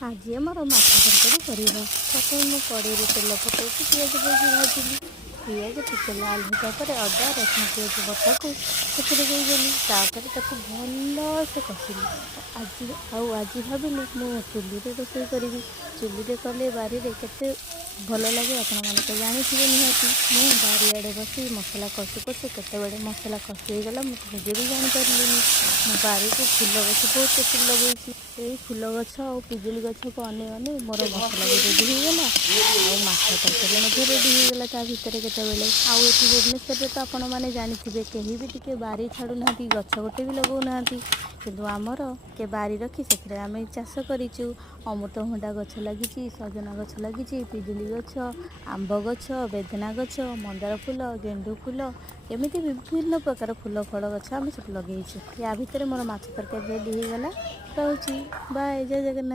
आज आमर माछ तरकारी करवा प्रथम मु कड़े तेल पकई पिज देगी भाजिली पिज टिके लाल होगा पर अदा रसुण पिज बटा को देदेली भल से कषिली। आज भाविली मु चुली रोषे करी चुली कले बारी के भल लगे आपण मैंने तो जानी निहाती मु बारियाड़े बस मसला कषु कषु केत मसला कषिगला मुझे भी जापारे मो बारी को फुल गछ बहुत फुल लगे फुल गछ और पिजुली गछ को अने अने मोर मसला भी रेडी होगला माछ तरकारी रेडी होगला ता भितर केतबेले आउ एठी भुवनेश्वर तो आपण मैंने जानी कहीं भी टिके बारी छाड़ू ना गछ गोटे भी लगौ ना किंतु आमर के बारी रखी से आम चाष करूँ अमृतभंडा गछ लगी सजना गछ लगी पिजुली गछ आंब गछ बेदना गछ मंदार फूल गेंडु फूल एमती विभिन्न प्रकार फूल फल गछ आम सब लगे या भितर मोर माछ तरकारी रेडी होगला। रहुची बाय जय जगन्नाथ।